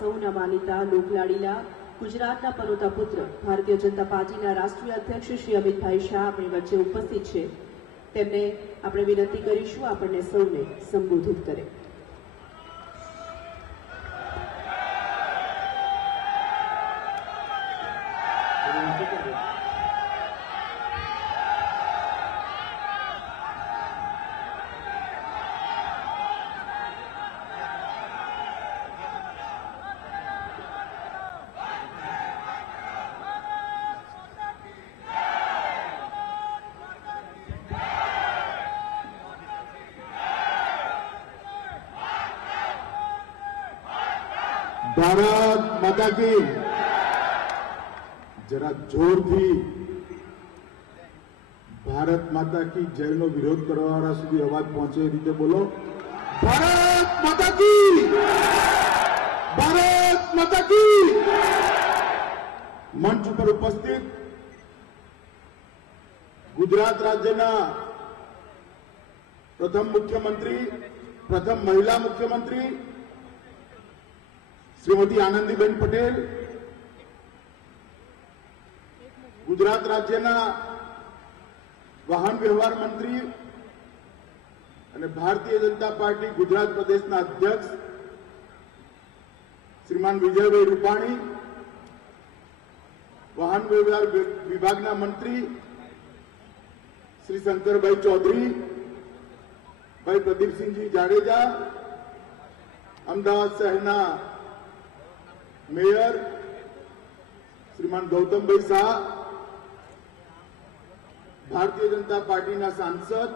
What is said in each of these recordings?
સૌના માનીતા લોકલાડીલા ગુજરાતના પનોતા પુત્ર ભારતીય જનતા પાર્ટીના રાષ્ટ્રીય અધ્યક્ષ શ્રી અમિતભાઈ શાહ આપણી વચ્ચે ઉપસ્થિત છે। તેમને આપણે વિનંતી કરીશું આપણને સૌને સંબોધિત કરે। भारत माता की जरा जोर थी भारत माता की जय नो विरोध करवावाळा सुधी अवाज पहुंचे ए रीते बोलो। भारत माता की, भारत माता की। मंच पर उपस्थित गुजरात राज्यना प्रथम मुख्यमंत्री, प्रथम महिला मुख्यमंत्री श्रीमती आनंदीबेन पटेल, गुजरात राज्यना वाहन व्यवहार मंत्री અને ભારતીય જનતા પાર્ટી ગુજરાત પ્રદેશના અધ્યક્ષ શ્રીમાન વિજયભાઈ રૂપાણી, વાહન વ્યવહાર વિભાગના મંત્રી શ્રી શંકરભાઈ ચૌધરી, ભાઈ પ્રદીપસિંહજી જાડેજા, અમદાવાદ શહેરના मेयर श्रीमान गौतम भाई शाह, भारतीय जनता पार्टी ना सांसद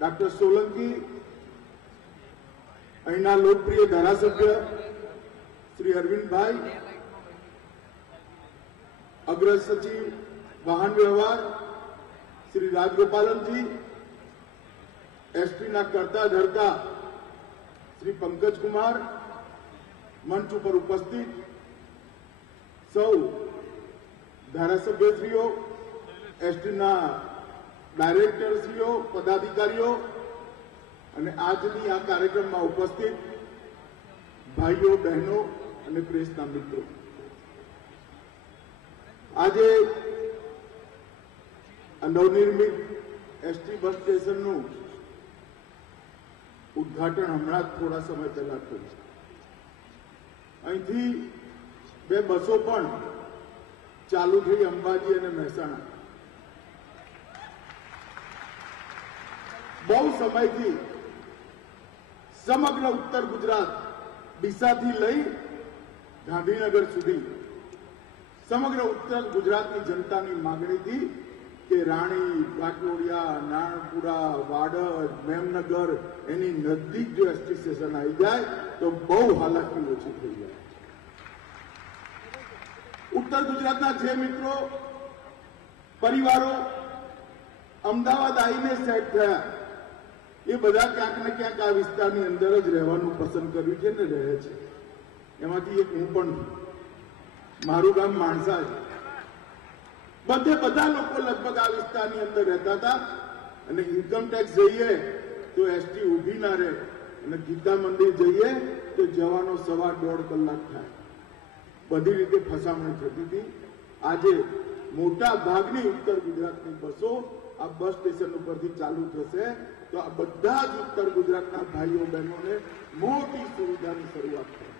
डॉक्टर सोलंकी, अहीना लोकप्रिय धारासभ्य श्री अरविंद भाई, अग्र सचिव वाहन व्यवहार श्री राजगोपालन जी, एसटी ना करता धरता श्री पंकज कुमार, मंच पर उपस्थित सौ धारासभ्यश्रीओ, एसटीना डायरेक्टरश्रीओ, पदाधिकारीओ અને આજની આ કાર્યક્રમમાં ઉપસ્થિત ભાઈઓ બહેનો અને પ્રેસના મિત્રો, આજે નવનિર્મિત એસટી બસ સ્ટેશનનું ઉદ્ઘાટન હમણાં થોડા સમય પહેલા થયું। અહીંથી બે બસો પણ ચાલુ થઈ અંબાજી અને મહેસાણા। બહુ સમયથી સમગ્ર ઉત્તર ગુજરાત ડીસાથી લઈ ગાંધીનગર સુધી સમગ્ર ઉત્તર ગુજરાતની જનતાની માગણી થी કે રાણી, ઘાટલોડિયા, નારણપુરા, વાડજ, મેમનગર એની નજીક જો એસટી સ્ટેશન આવી જાય તો બહુ હાલાકી ઓછી થઈ જાય। ઉત્તર ગુજરાતના જે મિત્રો પરિવારો અમદાવાદ આવીને સેટ થયા એ બધા ક્યાંક ને ક્યાંક આ વિસ્તારની અંદર જ રહેવાનું પસંદ કર્યું છે ને રહે છે। એમાંથી એક હું પણ છું। મારું ગામ માણસા છે। બધા લોકો લગભગ આ વિસ્તારની અંદર રહેતા હતા અને ઇન્કમ ટેક્સ જઈએ તો એસટી ઊભી ના રહે અને ગીતા મંદિર જઈએ તો જવાનો 1.5 કલાક થાય। બધી રીતે ફસામણી થતી હતી। આજે મોટા ભાગની ઉત્તર ગુજરાતની બસો આ બસ સ્ટેશન ઉપરથી ચાલુ થશે તો આ બધા જ ઉત્તર ગુજરાતના ભાઈઓ બહેનોને મોટી સુવિધાની શરૂઆત થાય।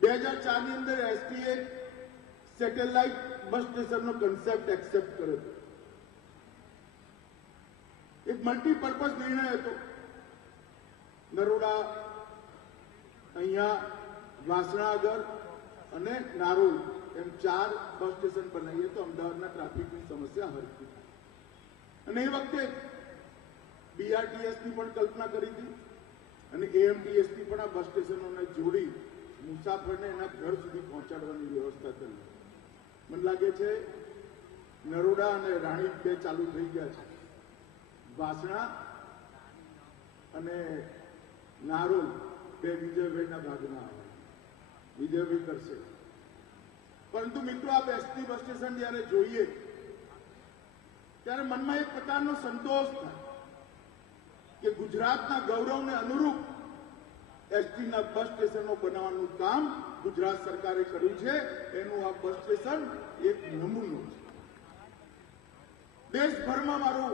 2004 ની અંદર એસટીએ સેટેલાઇટ બસ સ્ટેશનનો કન્સેપ્ટ એક્સેપ્ટ કર્યો હતો। એક મલ્ટીપર્પઝ નિર્ણય હતો। નરોડા, અહીંયા વાસણાગર અને નારોલ એમ 4 બસ સ્ટેશન બનાવીએ તો અમદાવાદના ટ્રાફિકની સમસ્યા હરતી। અને એ વખતે બીઆરટીએસની પણ કલ્પના કરી હતી અને એએમટીએસની પણ આ બસ સ્ટેશનોને જોડી મુસાફરને એના ઘર સુધી પહોંચાડવાની વ્યવસ્થા કરી। મને લાગે છે નરોડા અને રાણી 2 ચાલુ થઈ ગયા છે। વાસણા અને નારોલ 2 વિજયભાઈના ભાગમાં આવે। વિજયભાઈ કરશે। પરંતુ મિત્રો આ એસટી બસ સ્ટેશન જ્યારે જોઈએ ત્યારે મનમાં એક પ્રકારનો સંતોષ થાય કે ગુજરાતના ગૌરવને અનુરૂપ એસટીના બસ સ્ટેશનો બનાવવાનું કામ ગુજરાત સરકારે કર્યું છે. એનું આ બસ સ્ટેશન એક નમૂનો છે. દેશભરમાં મારો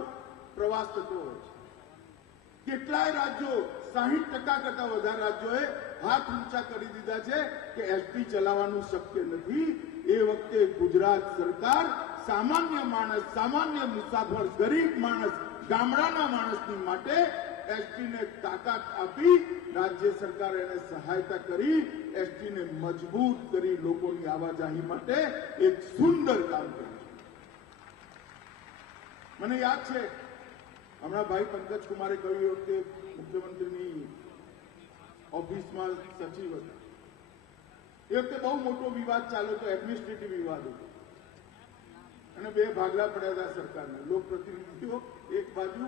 પ્રવાસ થતો હોય છે. કેટલાય રાજ્યો 60% કરતા વધારે રાજ્યોએ હાથ ઊંચા કરી દીધા છે કે એસટી ચલાવવાનું શક્ય નથી. એ વખતે ગુજરાત સરકાર સામાન્ય માણસ, સામાન્ય મુસાફર, ગરીબ માણસ, ગામડાના માણસની માટે એસટીને તાકાત આપી રાજ્ય સરકારે એને સહાયતા કરી, એસટીને મજબૂત કરી લોકોની આવાજાહી માટે એક સુંદર કામ કર્યું. મને યાદ છે હમણાં ભાઈ પંકજ કુમારે કહ્યું કે મુખ્યમંત્રીની ઓફિસમાં સચિવ હતા. એ વખતે બહુ મોટો વિવાદ ચાલ્યો હતો, એડમિનિસ્ટ્રેટિવ વિવાદ હતો અને બે ભાગલા પડ્યા હતા સરકારના. લોકપ્રતિનિધિઓ એક બાજુ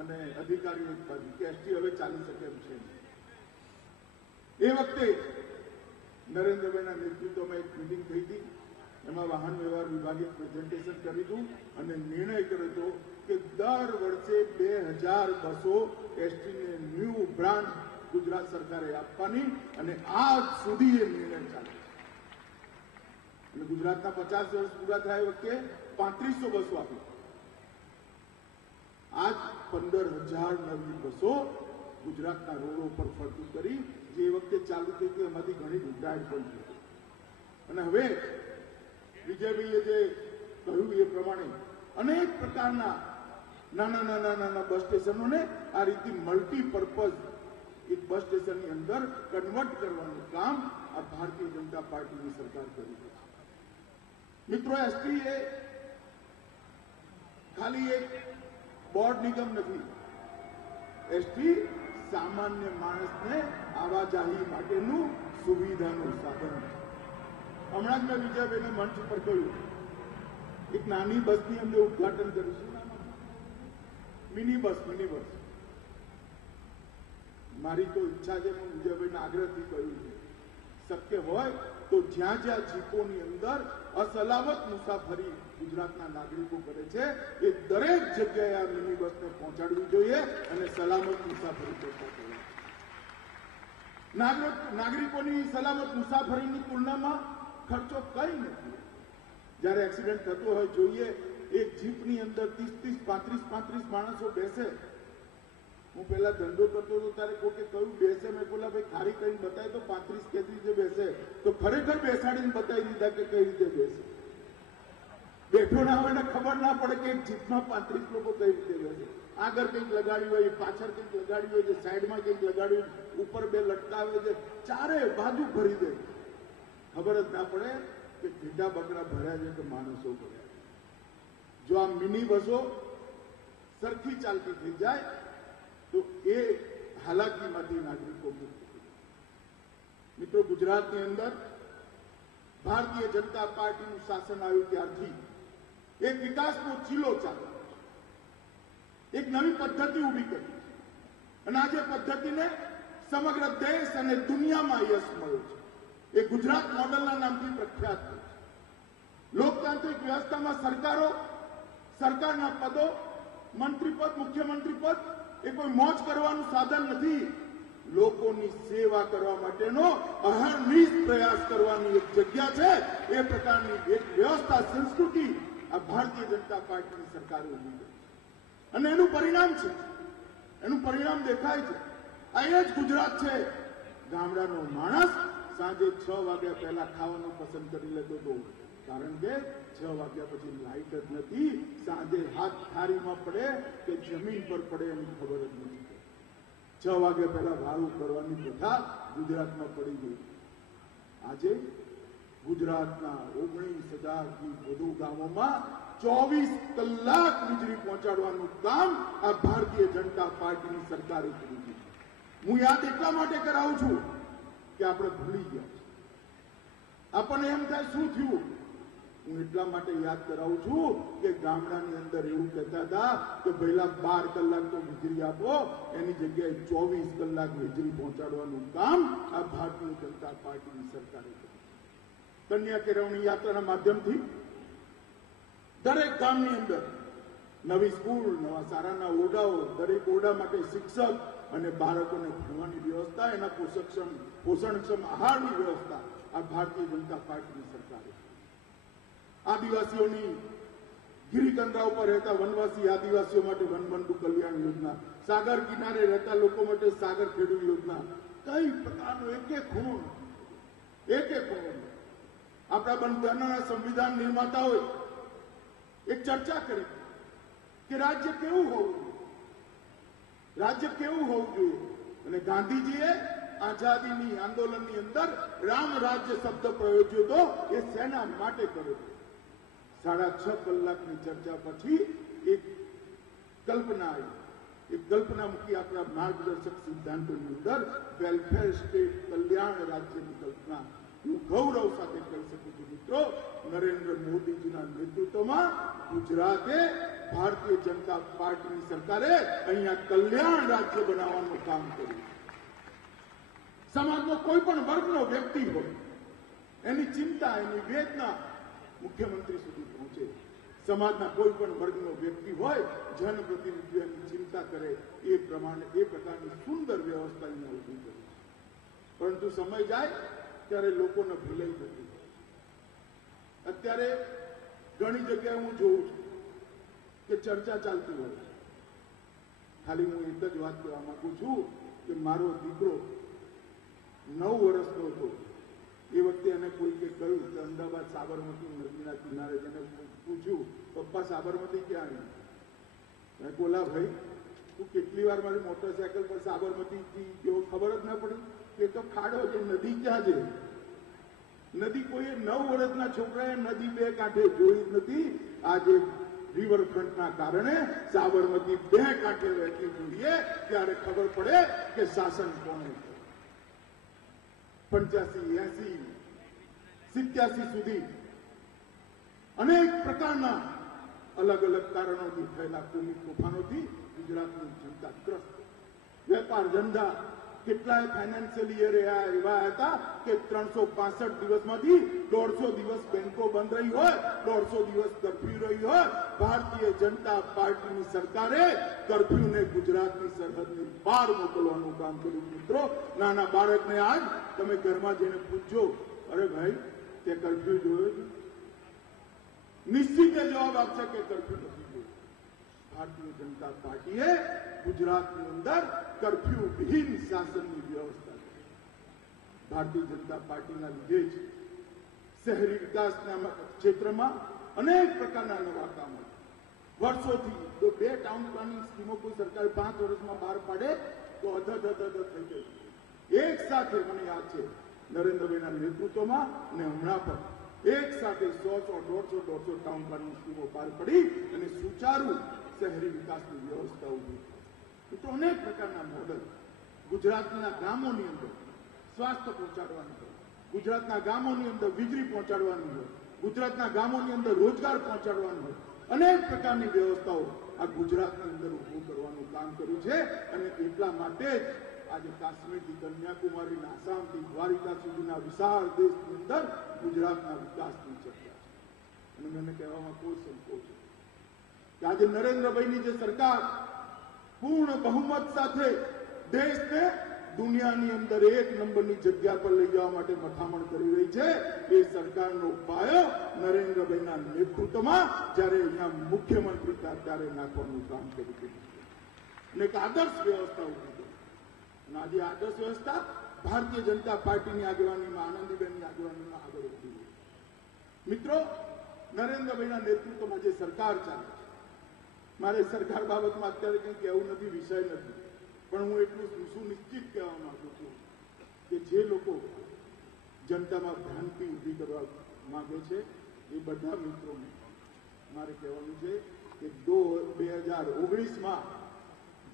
અને અધિકારીઓ એક બાજુ કે એસટી હવે ચાલી શકે એમ છે. એ વખતે નરેન્દ્રભાઈના નેતૃત્વમાં એક મિટિંગ થઈ હતી. એમાં વાહન વ્યવહાર વિભાગે પ્રેઝન્ટેશન કર્યું હતું અને નિર્ણય કર્યો હતો કે દર વર્ષે 2000 બસો એસટીને ન્યૂ બ્રાન્ડ ગુજરાત સરકારે આપવાની અને આજ સુધી એ નિર્ણય ચાલે છે. અને ગુજરાતના 50 વર્ષ પૂરા થયા વખતે 3500 બસો આપી. આજ 15000 નવી બસો ગુજરાતના રોડો પર ફરતી કરી. જે વખતે ચાલુ થઈ હતી એમાંથી ઘણી રિટાયર્ડ પણ છે. અને હવે વિજયભાઈએ જે કહ્યું એ પ્રમાણે અનેક પ્રકારના નાના બસ સ્ટેશનોને આ રીતે મલ્ટીપર્પઝ એક બસ સ્ટેશનની અંદર કન્વર્ટ કરવાનું કામ આ ભારતીય જનતા પાર્ટીની સરકાર કરી છે. મિત્રો, એસટી એ ખાલી એક બોર્ડ નિગમ નથી. એસટી સામાન્ય માણસને આવાજાહી માટેનું સુવિધાનું સાધન છે. હમણાં જ મેં વિજયભાઈને મંચ ઉપર કહ્યું એક નાની બસની અમને ઉદઘાટન કરીશું. Mini bus. મારી તો ઈચ્છા છે, હું વિજયભાઈને આગ્રહથી કહ્યું છે, શક્ય હોય તો જ્યાં જ્યાં જીપોની અંદર અસલામત મુસાફરી ગુજરાતના નાગરિકો કરે છે એ દરેક જગ્યાએ આ મિની બસને પહોંચાડવી જોઈએ અને સલામત મુસાફરી કરતા જોઈએ. નાગરિકોની સલામત મુસાફરીની તુલનામાં ખર્ચો કઈ નથી. જયારે એક્સિડન્ટ થતો હોય જોઈએ એક જીપની અંદર 30-35 માણસો બેસે. હું પહેલા ધંધો કરતો હતો ત્યારે કોકે કહ્યું બેસે. મેં બોલા ભાઈ ખારી કરીને બતાય તો 35 કેવી રીતે બેસે? તો ખરેખર બેસાડીને બતાવી દીધા કે કઈ રીતે બેસે. બેઠો ના હોય ને ખબર ના પડે કે એક જીપમાં 35 લોકો કઈ રીતે બેસે. આગળ કંઈક લગાડ્યું હોય, પાછળ કંઈક લગાડ્યું હોય છે, સાઈડમાં કંઈક લગાડ્યું, ઉપર બે લટકાવે છે, ચારે બાજુ ભરી દે. ખબર જ ના પડે કે ઘેટા બકરા ભર્યા છે કે માણસો ભર્યા છે. જો આ મિની બસો સરખી ચાલતી થઈ જાય તો એ હાલાકીમાંથી નાગરિકો મુક્ત થઈ જાય. મિત્રો, ગુજરાતની અંદર ભારતીય જનતા પાર્ટીનું શાસન આવ્યું ત્યારથી એક વિકાસનો ચીલો ચાલે છે. એક નવી પદ્ધતિ ઊભી કરી અને આજે પદ્ધતિને સમગ્ર દેશ અને દુનિયામાં યશ મળ્યો છે. એ ગુજરાત મોડલના નામથી પ્રખ્યાત છે. લોકતાંત્રિક વ્યવસ્થામાં સરકારના પદો, મંત્રીપદ, મુખ્યમંત્રી પદ એ કોઈ મોજ કરવાનું સાધન નથી. લોકોની સેવા કરવા માટેનો અહર્નિશ પ્રયાસ કરવાની એક જગ્યા છે. એ પ્રકારની એક વ્યવસ્થા, સંસ્કૃતિ આ ભારતીય જનતા પાર્ટીની સરકારે ઊભી કરી અને એનું પરિણામ છે. એનું પરિણામ દેખાય છે. અહીંયા જ ગુજરાત છે. ગામડાનો માણસ સાંજે 6 વાગ્યા પહેલા ખાવાનું પસંદ કરી લેતો હતો, કારણ કે 6 વાગ્યા પછી લાઇટ જ નથી. સાંજે હાથ થાળીમાં પડે કે જમીન પર પડે એની ખબર જ નથી. 6 વાગ્યા પહેલા વાળું કરવાની પ્રથા ગુજરાતમાં પડી ગઈ. આજે ગુજરાતના 19,000થી વધુ ગામોમાં 24 કલાક વીજળી પહોંચાડવાનું કામ આ ભારતીય જનતા પાર્ટીની સરકારે કર્યું છે. હું યાદ એટલા માટે કરાવું છું કે આપણે ભૂલી ગયા છે. આપણને એમ થાય શું થયું. હું એટલા માટે યાદ કરાવું છું કે ગામડાની અંદર એવું કહેતા હતા કે પહેલા 12 કલાક તો વીજળી આપો, એની જગ્યાએ 24 કલાક વીજળી પહોંચાડવાનું કામ આ ભારતીય જનતા પાર્ટીની સરકારે કર્યું. કન્યા કેળવણી યાત્રાના માધ્યમથી દરેક ગામની અંદર નવી સ્કૂલ, નવા શાળાના ઓરડાઓ, દરેક ઓરડા માટે શિક્ષક અને બાળકોને ભણવાની વ્યવસ્થા, એના પોષણક્ષમ આહારની વ્યવસ્થા આ ભારતીય જનતા પાર્ટીની સરકારે. આદિવાસીઓની ગિરિકંદરા ઉપર રહેતા વનવાસી આદિવાસીઓ માટે વનબંધુ કલ્યાણ યોજના, સાગર કિનારે રહેતા લોકો માટે સાગર ખેડૂત યોજના, કઈ પ્રકારનો એક એક ખૂણો આપણા બંધારણના સંવિધાન નિર્માતાઓએ એક ચર્ચા કરી કે રાજ્ય કેવું હોવું જોઈએ, અને ગાંધીજીએ આઝાદીની આંદોલનની અંદર રામ રાજ્ય શબ્દ પ્રયોજ્યો તો એ સેના માટે કર્યો. 6.5 કલાકની ચર્ચા પછી એક કલ્પના આવી, એક કલ્પના મૂકી આપણા માર્ગદર્શક સિદ્ધાંતોની અંદર વેલફેર સ્ટેટ, કલ્યાણ રાજ્યની કલ્પના. હું ગૌરવ સાથે કહી શકું છું મિત્રો, નરેન્દ્ર મોદીજીના નેતૃત્વમાં ગુજરાતે ભારતીય જનતા પાર્ટીની સરકારે અહીંયા કલ્યાણ રાજ્ય બનાવવાનું કામ કર્યું. સમાજનો કોઈ પણ વર્ગનો વ્યક્તિ હોય, એની ચિંતા, એની વેદના મુખ્યમંત્રી સુધી પહોંચે. સમાજના કોઈ પણ વર્ગનો વ્યક્તિ હોય, જનપ્રતિનિધિઓ એની ચિંતા કરે, એ પ્રકારની સુંદર વ્યવસ્થા અહીંયા ઊભી કરી. પરંતુ સમય જાય ત્યારે લોકોને ભૂલાઈ જતી. અત્યારે ઘણી જગ્યાએ હું જોઉં છું કે ચર્ચા ચાલતી હોય. ખાલી હું એક જ વાત કહેવા માંગુ છું કે મારો દીકરો 9 વર્ષનો હતો, એ વખતે એને કોઈએ કહ્યું કે અમદાવાદ સાબરમતી નદીના કિનારે જેને પૂછ્યું, પપ્પા સાબરમતી ક્યાં આવી? મેં બોલા ભાઈ, તું કેટલી વાર મારી મોટરસાયકલ પર સાબરમતી જેવો ખબર જ ના પડી કે તો ખાડો છે, નદી ક્યાં છે? નદી કોઈએ 9 વર્ષના છોકરાએ નદી 2 કાંઠે જોઈ જ નથી. આજે રિવરફ્રન્ટના કારણે સાબરમતી 2 કાંઠે વહેતી જોઈએ ત્યારે ખબર પડે કે શાસન કોણે. 85, 80, 87 સુધી અનેક પ્રકારના અલગ અલગ કારણોથી થયેલા કોમી તોફાનોથી ગુજરાતની જનતા ગ્રસ્ત. વેપાર ધંધા કેટલાય ફાઇનાન્શિયલ યર એવા હતા કે 365 દિવસમાંથી 150 દિવસ બેંકો બંધ રહી હોય, 150 દિવસ કર્ફ્યુ રહી હોય. ભારતીય જનતા પાર્ટીની સરકારે કર્ફ્યુને ગુજરાતની સરહદની બહાર મોકલવાનું કામ કર્યું. મિત્રો, નાના બાળકને આજ તમે ઘરમાં જઈને પૂછજો, અરે ભાઈ તે કર્ફ્યુ જોયો છે? નિશ્ચિત જવાબ આપશે કે કર્ફ્યુ નથી જોયું. ભારતીય જનતા પાર્ટીએ ગુજરાતની અંદર કર્ફ્યુ વિહીન શાસનની વ્યવસ્થા કરી. ભારતીય જનતા પાર્ટીના લીધે જ શહેરી વિકાસના ક્ષેત્રમાં અનેક પ્રકારના નવા કામો વર્ષોથી. તો 2 ટાઉન પ્લાનિંગ સ્કીમો કોઈ સરકાર 5 વર્ષમાં બહાર પાડે તો અધધ થઈ જાય. એક સાથે મને યાદ છે નરેન્દ્રભાઈના નેતૃત્વમાં અને હમણાં પણ એક સાથે 100-150 ટાઉન પ્લાનિંગ સ્કીમો બહાર પડી અને સુચારુ શહેરી વિકાસની વ્યવસ્થા ઉભી થઈ. તો અનેક પ્રકારના મોડલ ગુજરાતના ગામોની અંદર સ્વાસ્થ્ય પહોંચાડવાનું હોય, ગુજરાતના ગામોની અંદર વીજળી પહોંચાડવાની હોય, ગુજરાતના ગામોની અંદર રોજગાર પહોંચાડવાનું હોય, અનેક પ્રકારની વ્યવસ્થાઓ આ ગુજરાતની અંદર ઉભું કરવાનું કામ કર્યું છે. અને એટલા માટે જ આજે કાશ્મીરથી કન્યાકુમારી, આસામથી દ્વારિકા સુધીના વિશાળ દેશની અંદર ગુજરાતના વિકાસની ચર્ચા છે. અને મને કહેવામાં કોઈ સંકોચ નથી કે આજે નરેન્દ્રભાઈની જે સરકાર પૂર્ણ બહુમત સાથે દેશને દુનિયાની અંદર 1 નંબરની જગ્યા પર લઈ જવા માટે મથામણ કરી રહી છે. એ સરકારનો પાયો નરેન્દ્રભાઈના નેતૃત્વમાં જ્યારે અહીંયા મુખ્યમંત્રી હતા ત્યારે નાખવાનું કામ કર્યું અને એક આદર્શ વ્યવસ્થા ઉભી કરી. અને આજે આદર્શ વ્યવસ્થા ભારતીય જનતા પાર્ટીની આગેવાનીમાં, આનંદીબેનની આગેવાનીમાં આગળ વધી રહી. મિત્રો, નરેન્દ્રભાઈના નેતૃત્વમાં જે સરકાર ચાલે છે, મારે સરકાર બાબતમાં અત્યારે કંઈ કહેવું નથી, વિષય નથી, પણ હું એટલું સુનિશ્ચિત કહેવા માંગુ છું કે જે લોકો જનતામાં ભ્રાંતિ ઊભી કરવા માંગે છે એ બધા મિત્રોને મારે કહેવાનું છે કે 2019માં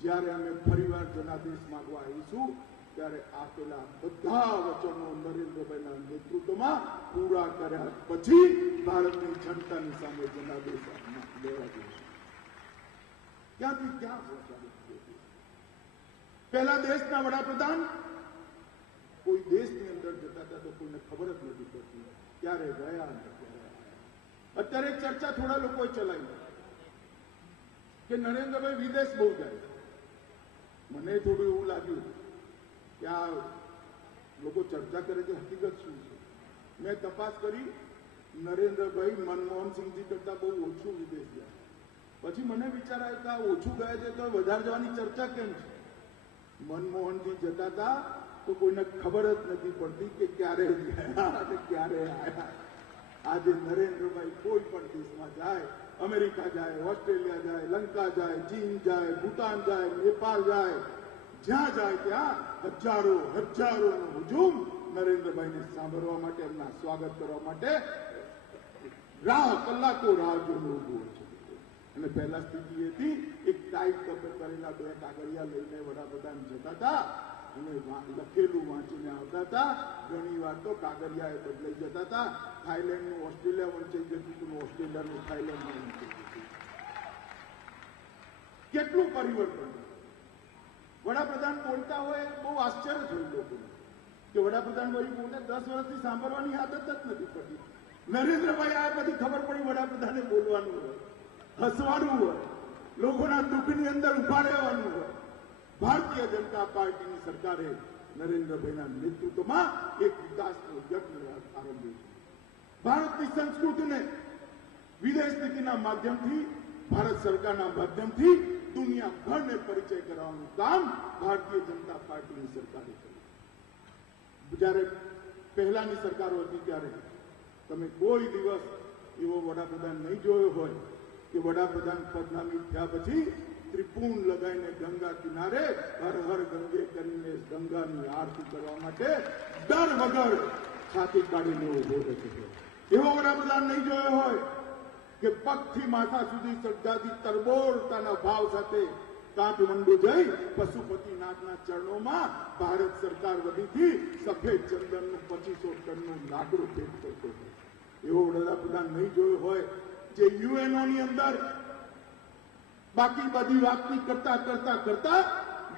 જ્યારે અમે ફરીવાર જનાદેશ માંગવા આવીશું ત્યારે આપેલા બધા વચનો નરેન્દ્રભાઈના નેતૃત્વમાં પૂરા કર્યા પછી ભારતની જનતાની સામે જનાદેશ લેવા જઈશું. ક્યાંથી ક્યાં પહોંચાડી? પહેલા દેશના વડાપ્રધાન કોઈ દેશની અંદર જતા હતા તો કોઈને ખબર જ નથી પડતી ક્યારે ગયા અને ક્યારે આવ્યા. અત્યારે ચર્ચા થોડા લોકોએ ચલાવી કે નરેન્દ્રભાઈ વિદેશ બહુ જાય. મને થોડું એવું લાગ્યું કે આ લોકો ચર્ચા કરે છે, હકીકત શું છે. મેં તપાસ કરી, નરેન્દ્રભાઈ મનમોહનસિંહજી કરતા બહુ ઓછું વિદેશ ગયા. પછી મને વિચાર આવ્યો કે આ ઓછું ગયા છે તો વધારે જવાની ચર્ચા કેમ છે. મનમોહનજી જતા હતા તો કોઈને ખબર જ નથી પડતી કે ક્યારે ગયા અને ક્યારે આવ્યા. આજે નરેન્દ્રભાઈ કોઈ પણ દેશમાં જાય, અમેરિકા જાય, ઓસ્ટ્રેલિયા જાય, લંકા જાય, ચીન જાય, ભૂટાન જાય, નેપાળ જાય, જ્યાં જાય ત્યાં હજારો હજારોનો હુજુમ નરેન્દ્રભાઈને સાંભળવા માટે, એમના સ્વાગત કરવા માટે કલાકો રાહ જોઈને ઉભું છે. અને પહેલા સ્થિતિ હતી, એક ટાઈટ કપડે કરેલા 2 કાગળિયા લઈને વડાપ્રધાન જતા હતા અને લખેલું વાંચીને આવતા હતા. ઘણી વાર તો કાગળિયા એ બદલાઈ જતા હતા. થાઈલેન્ડનું ઓસ્ટ્રેલિયા વંચાઈ જતું હતું, ઓસ્ટ્રેલિયાનું થાઈલેન્ડમાં વંચાઈ જતું હતું. કેટલું પરિવર્તન. વડાપ્રધાન બોલતા હોય બહુ આશ્ચર્ય થયું લોકોને કે વડાપ્રધાન ભાઈ બોલે 10 વર્ષથી સાંભળવાની આદત જ નથી પડતી. નરેન્દ્રભાઈ આ બધી ખબર પડી વડાપ્રધાને બોલવાનું હોય, હસવાનું હોય, લોકોના દુઃખની અંદર ઉભા રહેવાનું હોય. ભારતીય જનતા પાર્ટીની સરકારે નરેન્દ્રભાઈના નેતૃત્વમાં એક વિકાસનો યજ્ઞ આરંભ્યો છે. ભારતની સંસ્કૃતિને વિદેશ નીતિના માધ્યમથી, ભારત સરકારના માધ્યમથી દુનિયાભરને પરિચય કરાવવાનું કામ ભારતીય જનતા પાર્ટીની સરકારે કર્યું. જ્યારે પહેલાની સરકારો હતી ત્યારે તમે કોઈ દિવસ એવો વડાપ્રધાન નહીં જોયો હોય કે વડાપ્રધાન પદનામી થયા પછી ત્રિપુણ લગાવીને ગંગા કિનારે હર હર ગંગે કરીને ગંગાની આરતી કરવા માટે ડર વગર છાતી કાઢીને ઉભો રહેતો. એવો વડાપ્રધાન નહીં જોયો હોય કે પગથી માથા સુધી શ્રદ્ધાથી તરબોળતાના ભાવ સાથે કાઠમંડુ જઈ પશુપતિનાથના ચરણોમાં ભારત સરકાર વતીથી સફેદ ચંદનનું 2500 ટનનું લાકડું ભેટ કરતો હોય. એવો વડાપ્રધાન નહીં જોયો હોય જે યુએનઓની અંદર બાકી બધી વાતની કરતા કરતા કરતા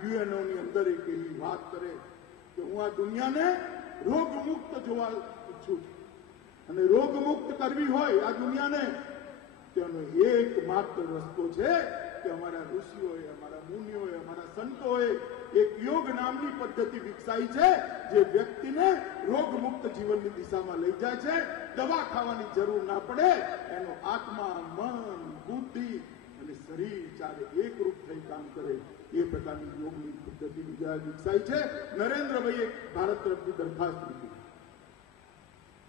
યુએનઓની અંદર એક એવી વાત કરે કે હું આ દુનિયાને રોગમુક્ત જોવા ઈચ્છું છું, અને રોગમુક્ત કરવી હોય આ દુનિયાને, તેનો એકમાત્ર રસ્તો છે કે અમારા ઋષિઓએ, અમારા મુનિઓએ, અમારા સંતોએ એક યોગ નામની પદ્ધતિ વિકસાવી છે જે વ્યક્તિને રોગમુક્ત જીવનની દિશામાં લઈ જાય છે. દવા ખાવાની જરૂર ના પડે. એનો આત્મા, મન, બુદ્ધિ અને શરીર ચારે એકરૂપ થઈ કામ કરે એ પ્રકારની યોગની પદ્ધતિ વિકસાવી છે. નરેન્દ્રભાઈએ ભારત તરફથી દરખાસ્ત મૂકી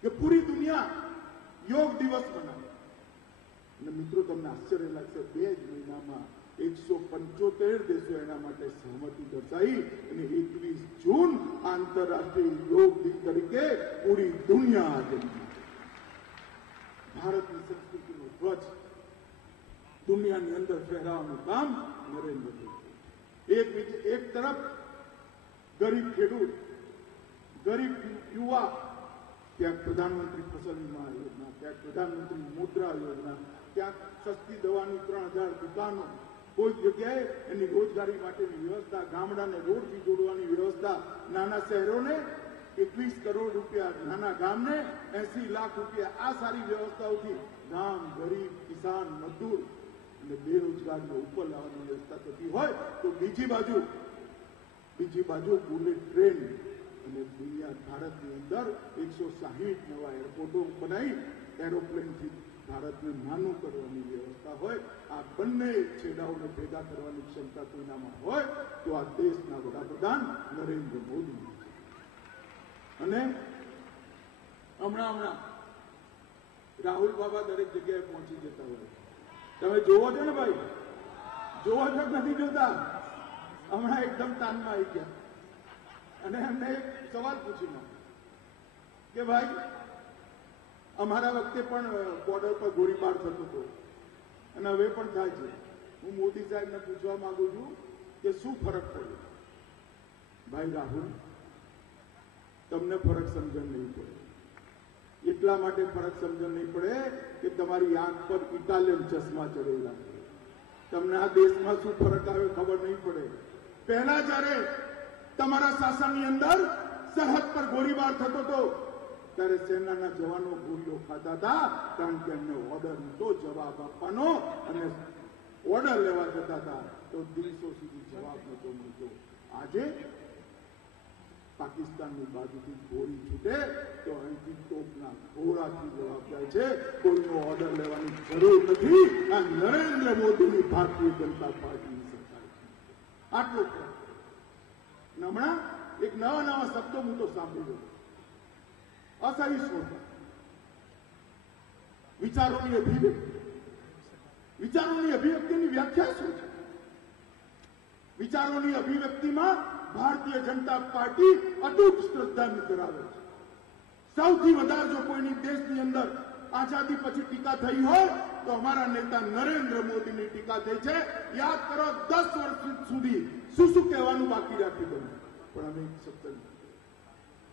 કે પૂરી દુનિયા યોગ દિવસ મનાવે. અને મિત્રો, તમને આશ્ચર્ય લાગશે, 2 જ મહિનામાં 175 દેશો એના માટે સહમતિ દર્શાવી અને 21 જૂન આંતરરાષ્ટ્રીય યોગ દિન તરીકે પૂરી દુનિયા આજે ભારતની સંસ્કૃતિનો ધ્વજ દુનિયાની અંદર ફહેરાવવાનું કામ નરેન્દ્રભાઈ. એક તરફ ગરીબ ખેડૂત, ગરીબ યુવા, ક્યાંક પ્રધાનમંત્રી ફસલ વીમા યોજના, ક્યાંક પ્રધાનમંત્રી મુદ્રા યોજના, ક્યાંક સસ્તી દવાની 3000 દુકાનો, કોઈ જગ્યાએ એની રોજગારી માટેની વ્યવસ્થા, ગામડાને રોડથી જોડવાની વ્યવસ્થા, નાના શહેરોને 21 કરોડ રૂપિયા, નાના ગામને 80 લાખ રૂપિયા, આ સારી વ્યવસ્થાઓથી ગામ, ગરીબ, કિસાન, મજદૂર અને બેરોજગારીઓ ઉપર લાવવાની વ્યવસ્થા થતી હોય તો બીજી બાજુ બુલેટ ટ્રેન અને દુનિયા ભારતની અંદર 160 નવા એરપોર્ટો બનાવી એરોપ્લેનથી ભારતને નાનું કરવાની વ્યવસ્થા હોય. આ બંને છેડાઓને ભેગા કરવાની ક્ષમતા કોઈનામાં હોય તો આ દેશના વડાપ્રધાન નરેન્દ્ર મોદી. અને હમણાં રાહુલ બાબા દરેક જગ્યાએ પહોંચી જતા હોય. તમે જોવો છો ને ભાઈ, જોવો છો નથી જોતા? હમણાં એકદમ તાનમાં આવી ગયા અને એમને એક સવાલ પૂછી નાખ્યો કે ભાઈ, અમારા વખતે પણ બોર્ડર પર ગોળીબાર થતો હતો અને હવે પણ થાય છે. હું મોદી સાહેબને પૂછવા માંગુ છું કે શું ફરક પડ્યો? ભાઈ રાહુલ, તમને ફરક સમજણ નહીં પડે. એટલા માટે ફરક સમજણ નહીં પડે કે તમારી આંખ પર ઇટાલિયન ચશ્મા ચડેલા. તમને આ દેશમાં શું ફરક આવ્યો ખબર નહીં પડે. પહેલા જ્યારે તમારા શાસનની અંદર સરહદ પર ગોળીબાર થતો હતો ત્યારે સેનાના જવાનો ગોળીઓ ખાતા હતા, કારણ કે એમને ઓર્ડર નહોતો જવાબ આપવાનો અને ઓર્ડર લેવા જતા હતા તો દિવસો સુધી જવાબ નતો મળતો. આજે પાકિસ્તાનની બાજુથી ગોળી છૂટે તો અહીંથી તોપના ગોળાથી જવાબ જાય છે. કોઈનો ઓર્ડર લેવાની જરૂર નથી. આ નરેન્દ્ર મોદીની ભારતીય જનતા પાર્ટીની સરકાર. આટલું હમણાં એક નવા શબ્દો હું તો સાંભળી રહ્યો. અસહિષ્ણુતા, વિચારોની અભિવ્યક્તિ. વિચારોની અભિવ્યક્તિની વ્યાખ્યા શું છે? વિચારોની અભિવ્યક્તિમાં ભારતીય જનતા પાર્ટી અતૂટ શ્રદ્ધા ધરાવે છે. સૌથી વધારે જો કોઈની દેશની અંદર આઝાદી પછી ટીકા થઈ હોય તો અમારા નેતા નરેન્દ્ર મોદીની ટીકા થઈ છે. યાદ કરો, 10 વર્ષ સુધી શું કહેવાનું બાકી રાખી દઉં, પણ અમે એક શબ્દ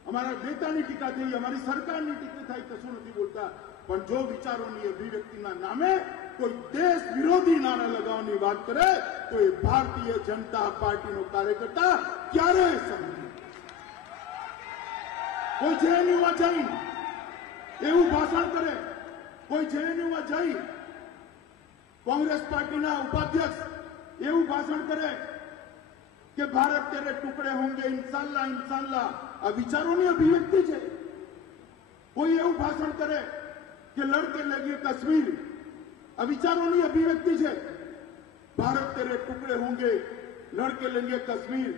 અમારા નેતાની ટીકા થઈ, અમારી સરકારની ટીકા થાય, કશું નથી બોલતા. પણ જો વિચારોની અભિવ્યક્તિના નામે કોઈ દેશ વિરોધી નારા લગાવવાની વાત કરે તો એ ભારતીય જનતા પાર્ટીનો કાર્યકર્તા ક્યારેય સમજે. કોઈ જેએનયુમાં જઈ એવું ભાષણ કરે, કોઈ જેએનયુમાં જઈ કોંગ્રેસ પાર્ટીના ઉપાધ્યક્ષ એવું ભાષણ કરે કે ભારત તેરે ટુકડે હોંગે ઇન્શાલ્લાહ ઇન્શાલ્લાહ, આ વિચારોની અભિવ્યક્તિ છે. કોઈ એવું ભાષણ કરે કે લડકે લગે કશ્મીર, આ વિચારોની અભિવ્યક્તિ છે. ભારત તેરે ટુકડે હોંગે લડકે લેંગે કશ્મીર,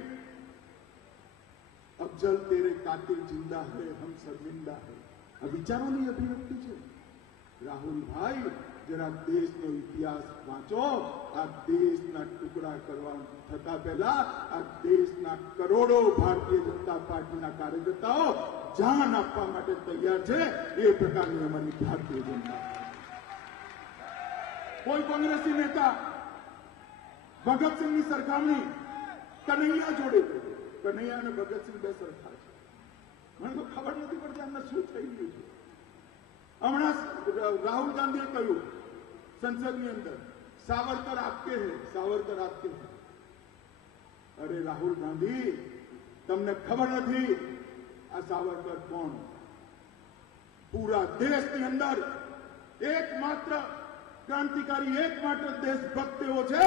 अब जल तेरे कातिल जिंदा है हम शर्मिंदा है, આ વિચારોની અભિવ્યક્તિ છે. રાહુલભાઈ, જરા દેશનો ઇતિહાસ વાંચો. આ દેશના ટુકડા કરવા થતા પહેલા આ દેશના કરોડો ભારતીય જનતા પાર્ટીના કાર્યકર્તાઓ જાન આપવા માટે તૈયાર છે. એ પ્રકારની અમારી ભારતીય જનતા. કોઈ કોંગ્રેસી નેતા ભગતસિંહની સરખામણી કનૈયા જોડે કરી. કનૈયા અને ભગતસિંહ બે સરખા છે. મને તો ખબર નથી પડતી આમને શું થઈ ગયું છે. હમણાં રાહુલ ગાંધીએ કહ્યું સંસદની અંદર, સાવરકર આપકે હે, સાવરકર આપકે હે. અરે રાહુલ ગાંધી, તમને ખબર નથી આ સાવરકર કોણ? પૂરા દેશની અંદર એકમાત્ર ક્રાંતિકારી, એકમાત્ર દેશભક્ત એવો છે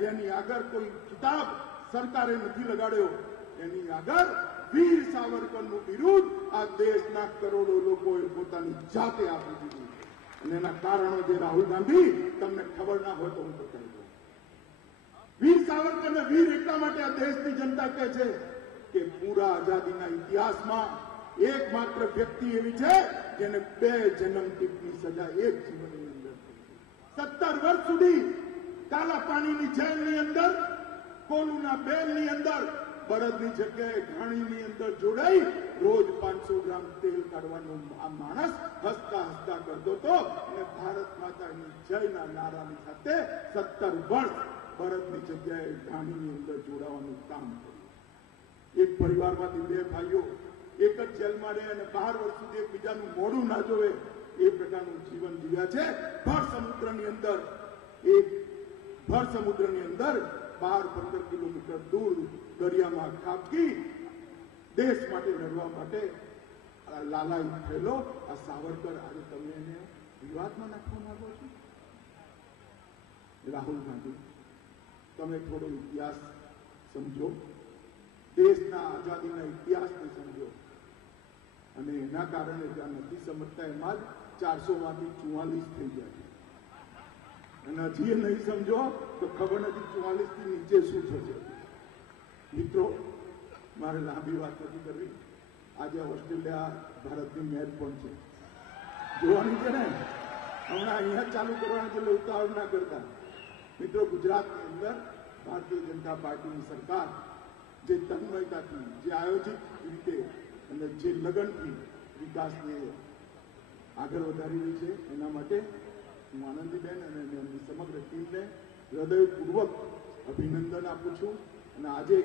જેની આગળ કોઈ ખિતાબ સરકારે નથી લગાડ્યો. એની આગળ વીર સાવરકરનું બિરુદ આ દેશના કરોડો લોકોએ પોતાની જાતે આપી દીધું. અને એના કારણો જે રાહુલ ગાંધી તમને ખબર ના હોય તો હું તો કહી દઉં. વીર સાવરકરને વીર એટલા માટે આ દેશની જનતા કહે છે કે પૂરા આઝાદીના ઇતિહાસમાં એકમાત્ર વ્યક્તિ એવી છે જેને 2 જન્મટીપની સજા એક જીવનની અંદર 17 વર્ષ સુધી કાલા પાણીની જેલની અંદર, કોલુના બેલની અંદર, બળદની જગ્યાએ ઘાણીની અંદર જોડાઈ રોજ 500 ગ્રામ તેલ કાઢવાનો આ માણસ હસતા હસતા કરતો હતો. અને ભારત માતાની જયના નારાની સાથે 17 વર્ષ બળદની જગ્યાએ ઘાણીની અંદર જોડાવાનું કામ કર્યું. એક પરિવારમાંથી 2 ભાઈઓ એક જ જેલમાં રહે અને 12 વર્ષ સુધી એકબીજાનું મોઢું ના જોવે એ પ્રકારનું જીવન જીવ્યા છે. ભર સમુદ્રની અંદર 12-15 કિલોમીટર દૂર દરિયામાં ખાબકી દેશ માટે લડવા માટે લાલાયિત થયેલો આ સાવરકર આજે તમે એને વિવાદમાં નાખવા માંગો છો? રાહુલ ગાંધી, તમે થોડો ઇતિહાસ સમજો, દેશના આઝાદીના ઇતિહાસને સમજો. અને એના કારણે જ્યાં નથી સમજતા એમાં જ 400માંથી 44 થઈ ગયા છે. અને હજી એ નહીં સમજો તો ખબર નથી 44 થી નીચે શું થશે. મિત્રો, મારે લાંબી વાત નથી કરવી. આજે ઓસ્ટ્રેલિયા ભારતની મેચ પણ છે, જોવાની છે ને. હમણાં અહીંયા ચાલુ કરવાના છે, ઉતાવળ ના કરતા. મિત્રો, ગુજરાતની અંદર ભારતીય જનતા પાર્ટીની સરકાર જે તન્મયતાથી, જે આયોજિત રીતે અને જે લગનથી વિકાસને આગળ વધારી રહી છે, એના માટે હું આનંદીબેન અને એમની સમગ્ર ટીમને હૃદયપૂર્વક અભિનંદન આપું છું. અને આજે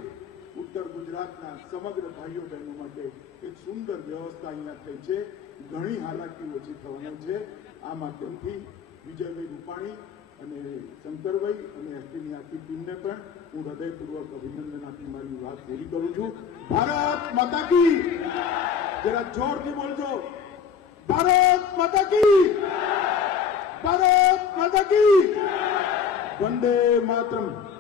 ઉત્તર ગુજરાતના સમગ્ર ભાઈઓ બહેનો માટે એક સુંદર વ્યવસ્થા અહીંયા થઈ છે. ઘણી હાલાકી ઓછી થવાની છે. આ માધ્યમથી વિજયભાઈ રૂપાણી અને શંકરભાઈ અને એસટીની આખી ટીમને પણ હું હૃદયપૂર્વક અભિનંદન આપી મારી વાત પૂરી કરું છું. ભારત માતા કી, જરા જોરથી બોલજો. ભારત માતા કી, ભારત માતા કી. વંદે માતરમ.